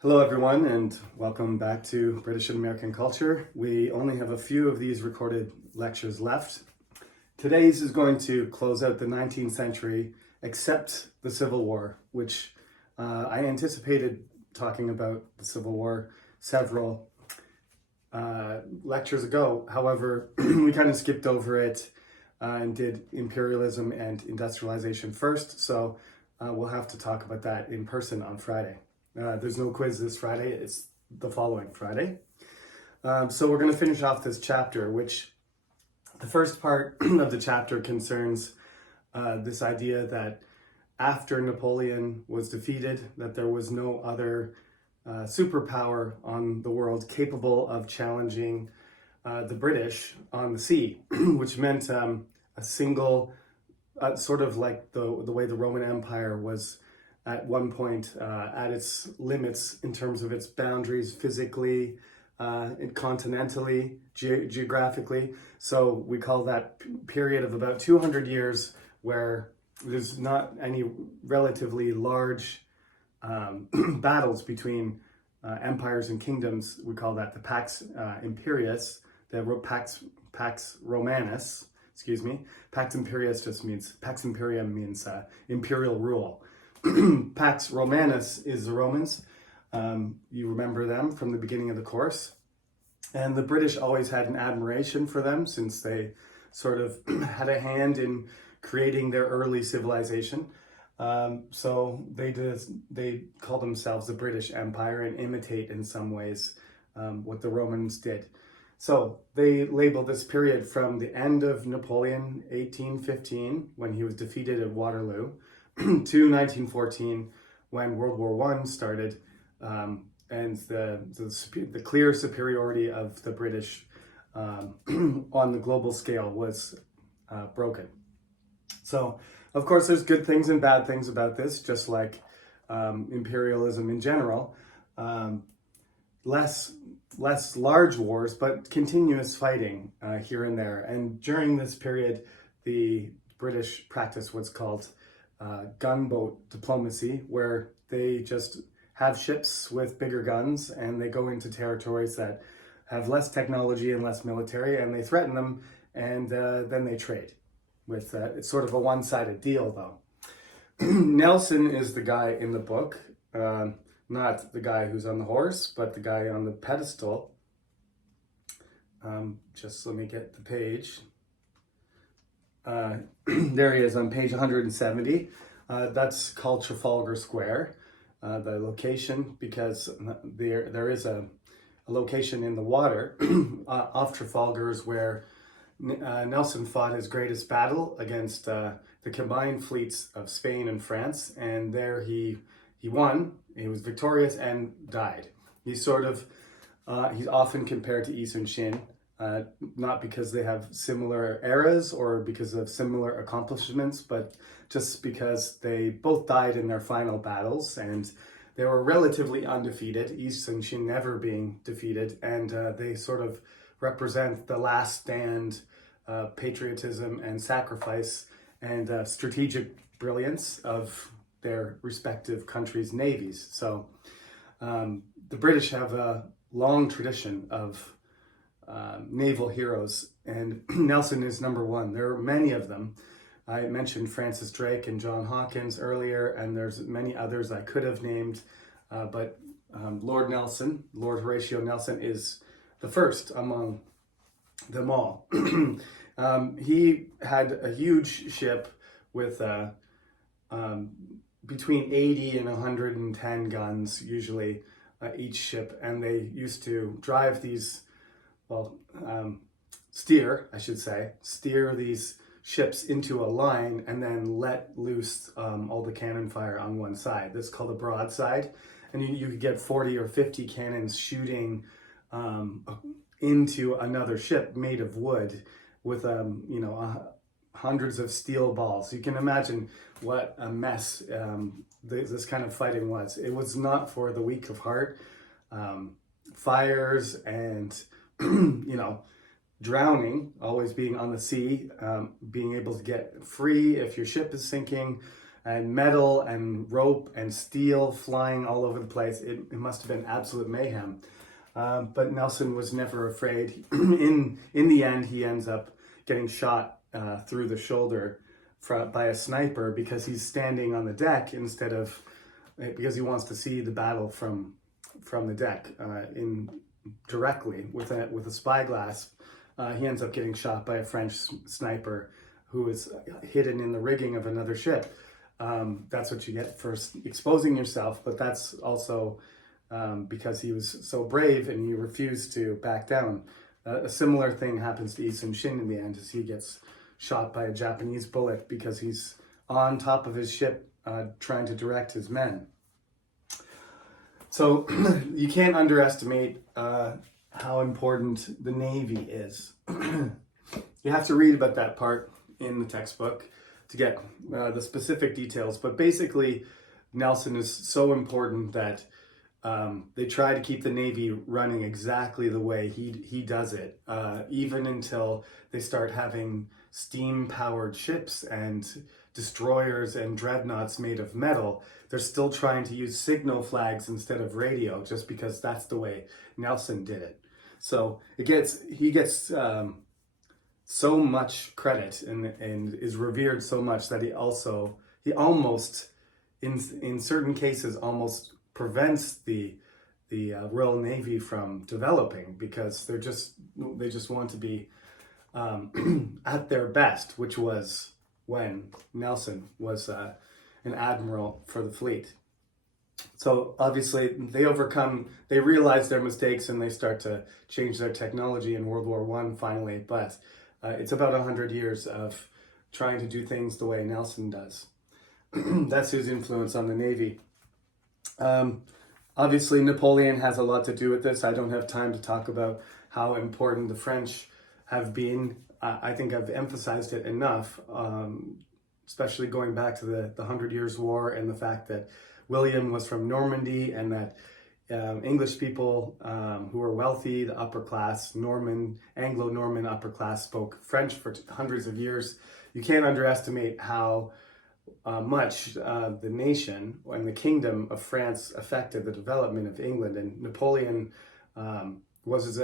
Hello, everyone, and welcome back to British and American Culture. We only have a few of these recorded lectures left. Today's is going to close out the 19th century, except the Civil War, which I anticipated talking about the Civil War several lectures ago. However, we kind of skipped over it and did imperialism and industrialization first, so we'll have to talk about that in person on Friday. There's no quiz this Friday, it's the following Friday. So we're going to finish off this chapter, which the first part of the chapter concerns this idea that after Napoleon was defeated, that there was no other superpower on the world capable of challenging the British on the sea, which meant a single, sort of like the way the Roman Empire was at one point at its limits in terms of its boundaries physically and continentally, geographically. So we call that period of about 200 years where there's not any relatively large battles between empires and kingdoms. We call that the Pax Imperius, the Pax Romanus, excuse me. Pax Imperius just means, Pax Imperium means imperial rule. Pax Romanus is the Romans. You remember them from the beginning of the course. And the British always had an admiration for them since they sort of had a hand in creating their early civilization. So they call themselves the British Empire and imitate in some ways what the Romans did. So they labeled this period from the end of Napoleon, 1815, when he was defeated at Waterloo, to 1914, when World War I started, and the clear superiority of the British on the global scale was broken. So, of course, there's good things and bad things about this, just like imperialism in general. Less large wars, but continuous fighting here and there. And during this period, the British practiced what's called gunboat diplomacy, where they just have ships with bigger guns and they go into territories that have less technology and less military, and they threaten them, and then they trade with it's sort of a one-sided deal, though. Nelson is the guy in the book, not the guy who's on the horse, but the guy on the pedestal. Just let me get the page. There he is on page 170. That's called Trafalgar Square, the location, because there is a location in the water off Trafalgar is where Nelson fought his greatest battle against the combined fleets of Spain and France, and there he won. He was victorious and died. He's often compared to Yi Sun-shin. Not because they have similar eras or because of similar accomplishments, but just because they both died in their final battles, and they were relatively undefeated, Yi Sun-shin never being defeated, and they sort of represent the last stand, patriotism and sacrifice and strategic brilliance of their respective countries' navies. So the British have a long tradition of naval heroes, and Nelson is number one. There are many of them. I mentioned Francis Drake and John Hawkins earlier, and there's many others I could have named, but Lord Horatio Nelson, is the first among them all. He had a huge ship with between 80 and 110 guns, usually each ship, and they used to drive these steer these ships into a line and then let loose all the cannon fire on one side. That's called a broadside. And you could get 40 or 50 cannons shooting into another ship made of wood with, hundreds of steel balls. You can imagine what a mess this kind of fighting was. It was not for the weak of heart. Fires and drowning, always being on the sea, being able to get free if your ship is sinking, and metal and rope and steel flying all over the place. It must have been absolute mayhem. But Nelson was never afraid. In the end, he ends up getting shot through the shoulder by a sniper because he's standing on the deck instead of because he wants to see the battle from the deck directly with a spyglass. He ends up getting shot by a French sniper who was hidden in the rigging of another ship. That's what you get for exposing yourself, but that's also because he was so brave and he refused to back down. A similar thing happens to Yi Sun-shin in the end, as he gets shot by a Japanese bullet because he's on top of his ship trying to direct his men. So you can't underestimate how important the Navy is. You have to read about that part in the textbook to get the specific details, but basically Nelson is so important that they try to keep the Navy running exactly the way he does it, even until they start having steam-powered ships and destroyers and dreadnoughts made of metal. They're still trying to use signal flags instead of radio, just because that's the way Nelson did it. So he gets so much credit and is revered so much that he almost in certain cases almost prevents the Royal Navy from developing, because they just want to be at their best, which was when Nelson was an admiral for the fleet. So obviously they realize their mistakes and they start to change their technology in World War I finally, but it's about 100 years of trying to do things the way Nelson does. That's his influence on the Navy. Obviously, Napoleon has a lot to do with this. I don't have time to talk about how important the French have been. I think I've emphasized it enough, especially going back to the 100 Years' War and the fact that William was from Normandy and that English people who were wealthy, the upper class, Anglo-Norman upper class, spoke French for hundreds of years. You can't underestimate how much the nation and the kingdom of France affected the development of England. And Napoleon was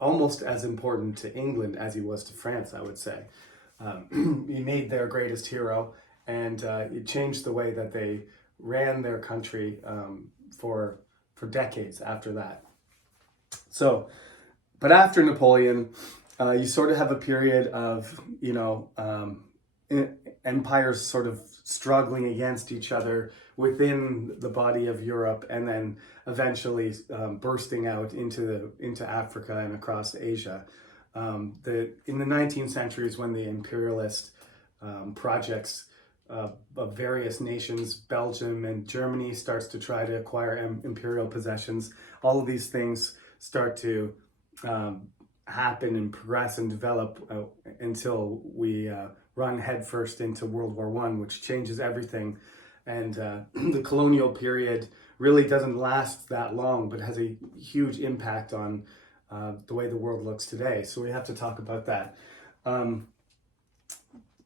almost as important to England as he was to France, I would say. He made their greatest hero, and it changed the way that they ran their country for decades after that. So, but after Napoleon, you sort of have a period of, empires sort of struggling against each other within the body of Europe, and then eventually bursting out into Africa and across Asia. In the 19th century is when the imperialist projects of various nations, Belgium and Germany, starts to try to acquire imperial possessions. All of these things start to happen and progress and develop until we run headfirst into World War I, which changes everything. And the colonial period really doesn't last that long, but has a huge impact on the way the world looks today. So we have to talk about that.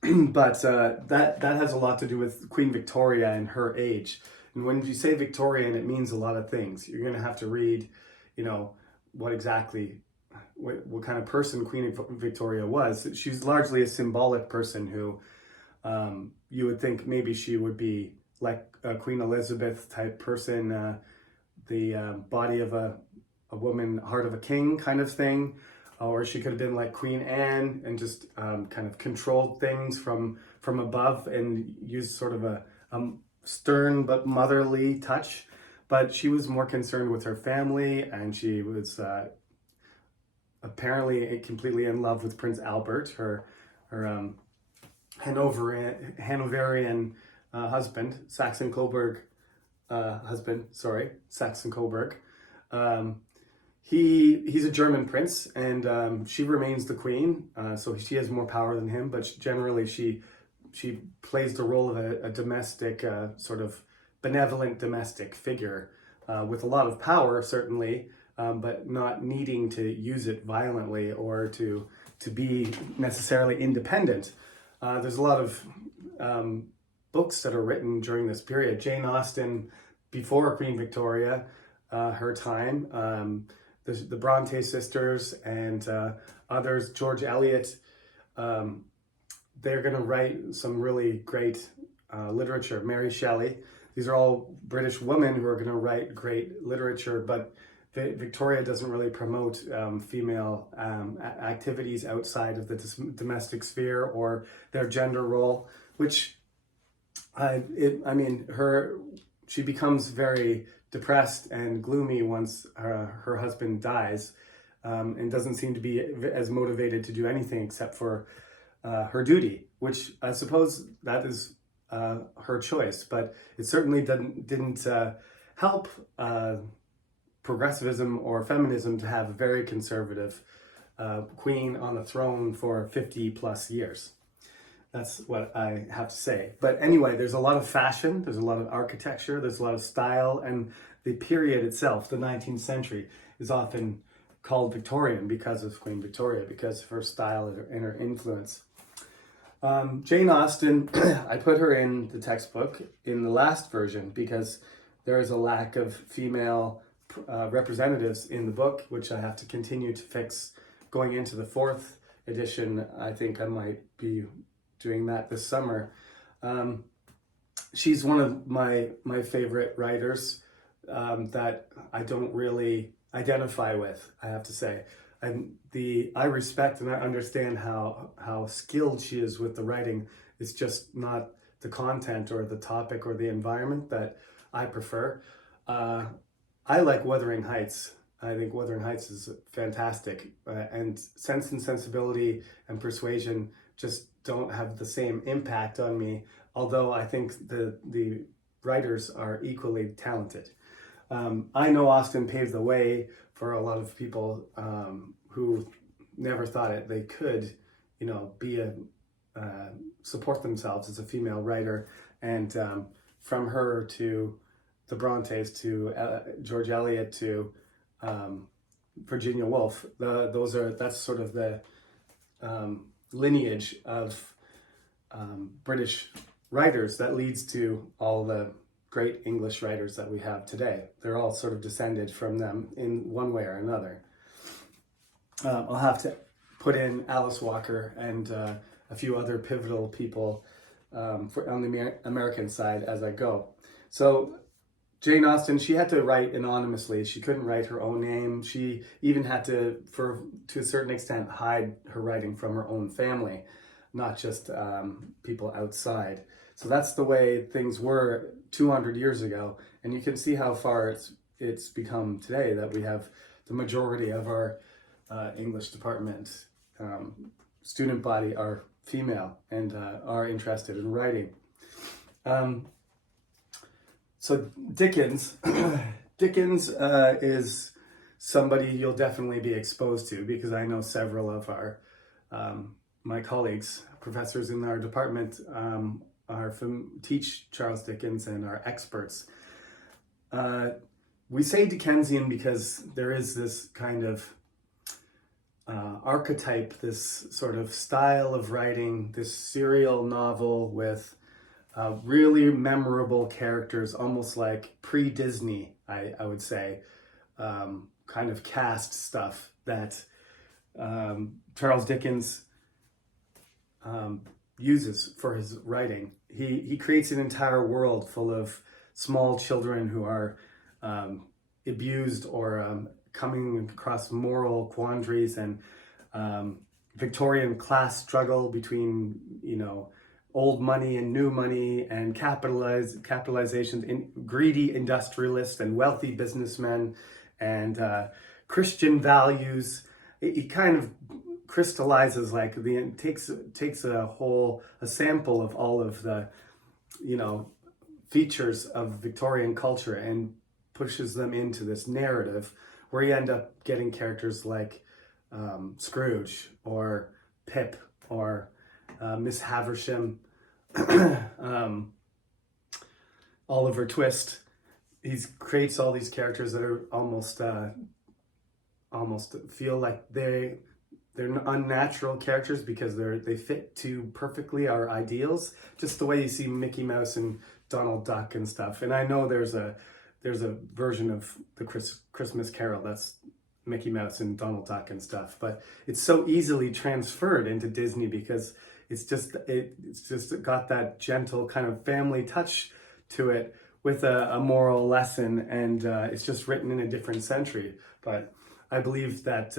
But that has a lot to do with Queen Victoria and her age. And when you say Victorian, it means a lot of things. You're going to have to read, what kind of person Queen Victoria was. She's largely a symbolic person who you would think maybe she would be like a Queen Elizabeth type person, the body of a woman, heart of a king kind of thing. Or she could have been like Queen Anne and just kind of controlled things from above and used sort of a stern but motherly touch. But she was more concerned with her family, and she was apparently completely in love with Prince Albert, her Hanoverian husband, Saxon-Coburg Saxon-Coburg. He's a German prince, and she remains the queen, so she has more power than him, but generally she plays the role of a domestic, sort of benevolent domestic figure with a lot of power, certainly, but not needing to use it violently or to be necessarily independent. There's a lot of books that are written during this period. Jane Austen, before Queen Victoria, her time, the Bronte sisters and others, George Eliot, they're going to write some really great literature. Mary Shelley. These are all British women who are going to write great literature, but Victoria doesn't really promote female activities outside of the domestic sphere or their gender role, which she becomes very depressed and gloomy once her husband dies, and doesn't seem to be as motivated to do anything except for her duty, which I suppose that is her choice, but it certainly didn't help progressivism or feminism to have a very conservative queen on the throne for 50 plus years. That's what I have to say. But anyway, there's a lot of fashion, there's a lot of architecture, there's a lot of style, and the period itself, the 19th century, is often called Victorian because of Queen Victoria, because of her style and her influence. Jane Austen, I put her in the textbook in the last version because there is a lack of female representatives in the book, which I have to continue to fix going into the 4th edition. I think I might be doing that this summer. She's one of my favorite writers that I don't really identify with, I have to say. I respect and I understand how skilled she is with the writing. It's just not the content or the topic or the environment that I prefer. I like Wuthering Heights. I think Wuthering Heights is fantastic, and Sense and Sensibility and Persuasion just don't have the same impact on me, although I think the writers are equally talented. I know Austen paved the way for a lot of people who never thought they could, be support themselves as a female writer, and from her to the Brontes to George Eliot to Virginia Woolf. That's sort of the lineage of British writers that leads to all the great English writers that we have today. They're all sort of descended from them in one way or another. I'll have to put in Alice Walker and a few other pivotal people on the American side as I go. So Jane Austen, she had to write anonymously. She couldn't write her own name. She even had to a certain extent, hide her writing from her own family, not just people outside. So that's the way things were 200 years ago. And you can see how far it's become today, that we have the majority of our English department student body are female and are interested in writing. So Dickens is somebody you'll definitely be exposed to, because I know several of our my colleagues, professors in our department, teach Charles Dickens and are experts. We say Dickensian because there is this kind of archetype, this sort of style of writing, this serial novel with really memorable characters, almost like pre-Disney, I would say, kind of cast stuff that Charles Dickens uses for his writing. He creates an entire world full of small children who are abused or coming across moral quandaries and Victorian class struggle between, old money and new money and capitalization in greedy industrialists and wealthy businessmen and Christian values. He kind of crystallizes takes a sample of all of the features of Victorian culture and pushes them into this narrative where you end up getting characters like Scrooge or Pip or Miss Havisham, Oliver Twist. He creates all these characters that are almost feel like they're unnatural characters because they fit too perfectly our ideals, just the way you see Mickey Mouse and Donald Duck and stuff. And I know there's a version of the Christmas Carol that's Mickey Mouse and Donald Duck and stuff, but it's so easily transferred into Disney because it's just got that gentle kind of family touch to it with a moral lesson, and it's just written in a different century. But I believe that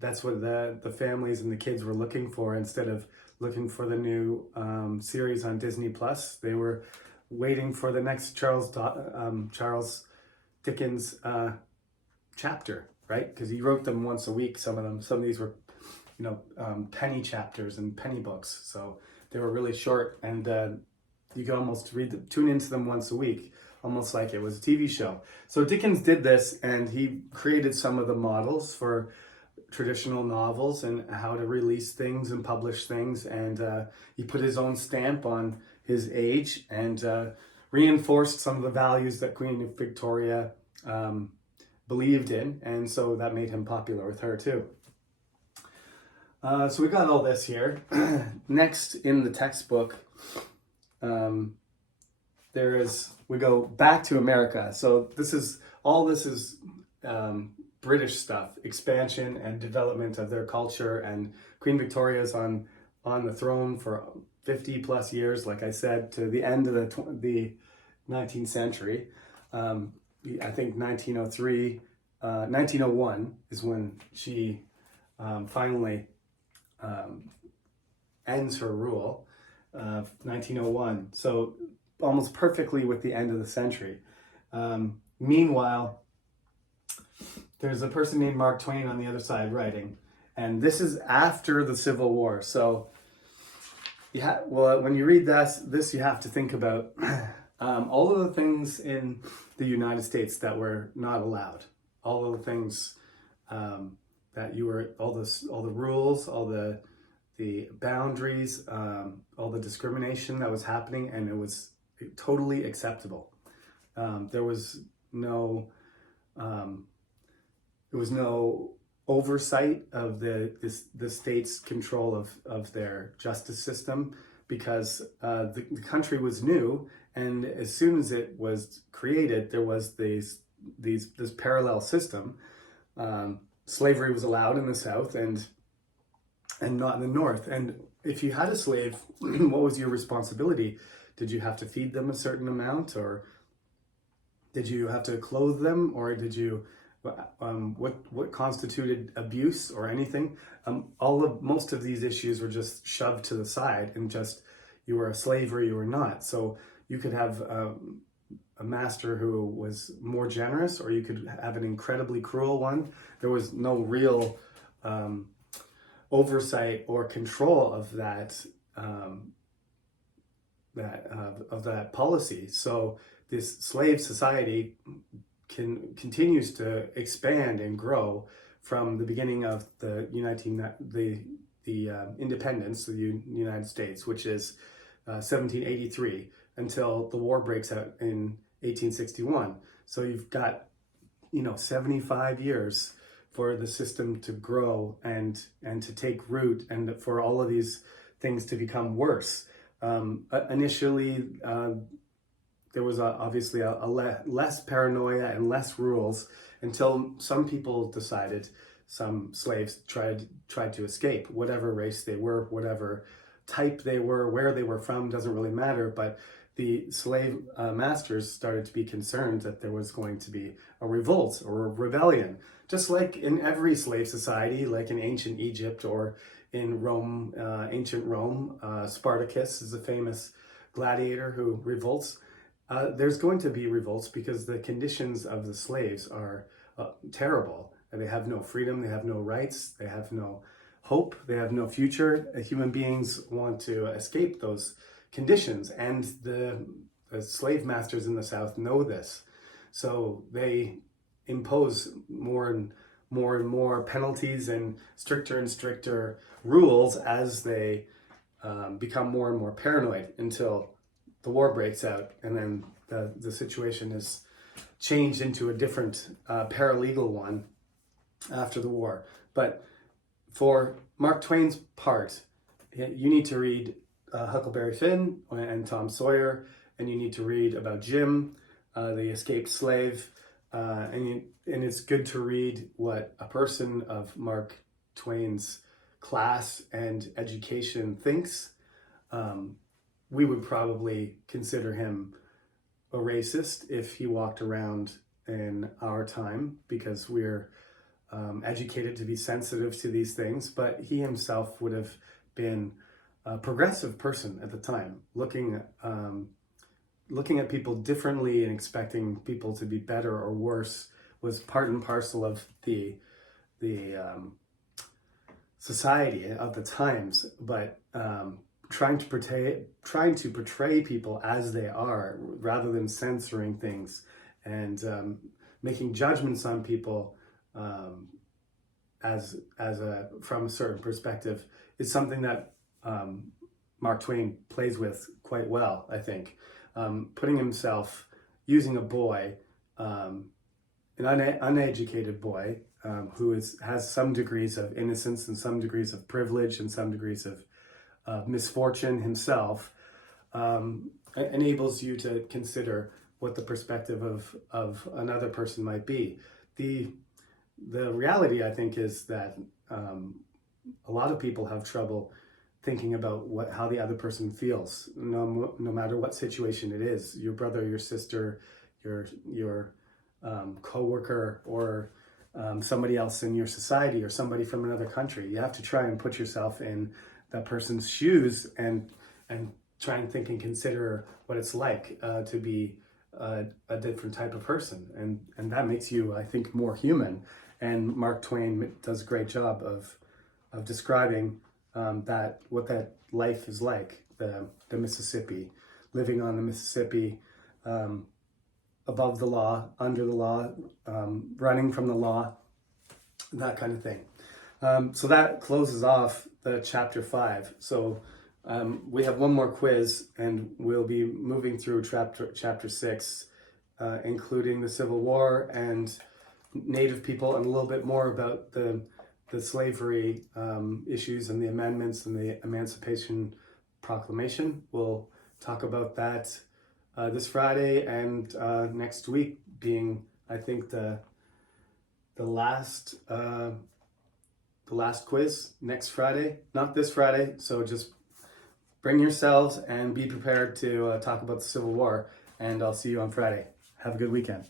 that's what the families and the kids were looking for. Instead of looking for the new series on Disney Plus, they were waiting for the next Charles Dickens chapter, right? Because he wrote them once a week. Some of these were, penny chapters and penny books, so they were really short, and you could almost tune into them once a week, almost like it was a TV show. So Dickens did this, and he created some of the models for traditional novels and how to release things and publish things, and he put his own stamp on his age and reinforced some of the values that Queen Victoria believed in, and so that made him popular with her too. So we got all this here. Next in the textbook, we go back to America. So this is British stuff, expansion and development of their culture, and Queen Victoria's on the throne for 50 plus years, like I said, to the end of the 19th century. I think 1901 is when she finally ends her rule. 1901, so almost perfectly with the end of the century. Meanwhile, there's a person named Mark Twain on the other side writing, and this is after the Civil War. So, when you read this, you have to think about all of the things in the United States that were not allowed, all of the things that all the rules, all the boundaries, all the discrimination that was happening, and it was totally acceptable. There was no oversight of the state's control of their justice system, because the country was new, and as soon as it was created, there was this parallel system. Slavery was allowed in the South and not in the North. And if you had a slave, what was your responsibility? Did you have to feed them a certain amount, or did you have to clothe them, or did you what constituted abuse or anything? Most of these issues were just shoved to the side, and just you were a slave or you were not. So you could have a master who was more generous, or you could have an incredibly cruel one. There was no real oversight or control of that policy. So this slave society continues to expand and grow from the beginning of the independence of the United States, which is 1783, until the war breaks out in 1861. So you've got 75 years for the system to grow and to take root, and for all of these things to become worse. Initially, there was obviously a less paranoia and less rules, until some people decided, some slaves tried to escape. Whatever race they were, whatever type they were, where they were from, doesn't really matter. But the slave masters started to be concerned that there was going to be a revolt or a rebellion, just like in every slave society, like in ancient Egypt or in Rome, ancient Rome. Spartacus is a famous gladiator who revolts. There's going to be revolts because the conditions of the slaves are terrible. They have no freedom, they have no rights, they have no hope, they have no future. Human beings want to escape those conditions, and the slave masters in the South know this. So they impose more and more penalties and stricter rules as they become more and more paranoid, until the war breaks out, and then the situation is changed into a different paralegal one after the war. But For Mark Twain's part, you need to read Huckleberry Finn and Tom Sawyer, and you need to read about Jim, the escaped slave, and it's good to read what a person of Mark Twain's class and education thinks. We would probably consider him a racist if he walked around in our time, because we're educated to be sensitive to these things, but he himself would have been a progressive person at the time, looking at people differently and expecting people to be better or worse was part and parcel of the society of the times. But trying to portray people as they are, rather than censoring things and making judgments on people from a certain perspective, is something that Mark Twain plays with quite well, I think. Putting himself, using a boy, an uneducated boy, who has some degrees of innocence and some degrees of privilege and some degrees of misfortune himself, enables you to consider what the perspective of another person might be. The reality, I think, is that a lot of people have trouble thinking about how the other person feels, no matter what situation it is, your brother, your sister, your coworker, or somebody else in your society, or somebody from another country. You have to try and put yourself in that person's shoes and try and think and consider what it's like to be a different type of person, and that makes you, I think, more human. And Mark Twain does a great job of describing what that life is like, the Mississippi, living on the Mississippi, above the law, under the law, running from the law, that kind of thing. So that closes off the chapter 5. So we have one more quiz, and we'll be moving through chapter 6, including the Civil War and Native people, and a little bit more about the slavery issues and the amendments and the Emancipation Proclamation. We'll talk about that this Friday, and next week being, I think, the last quiz next Friday, not this Friday. So just bring yourselves and be prepared to talk about the Civil War, and I'll see you on Friday. Have a good weekend.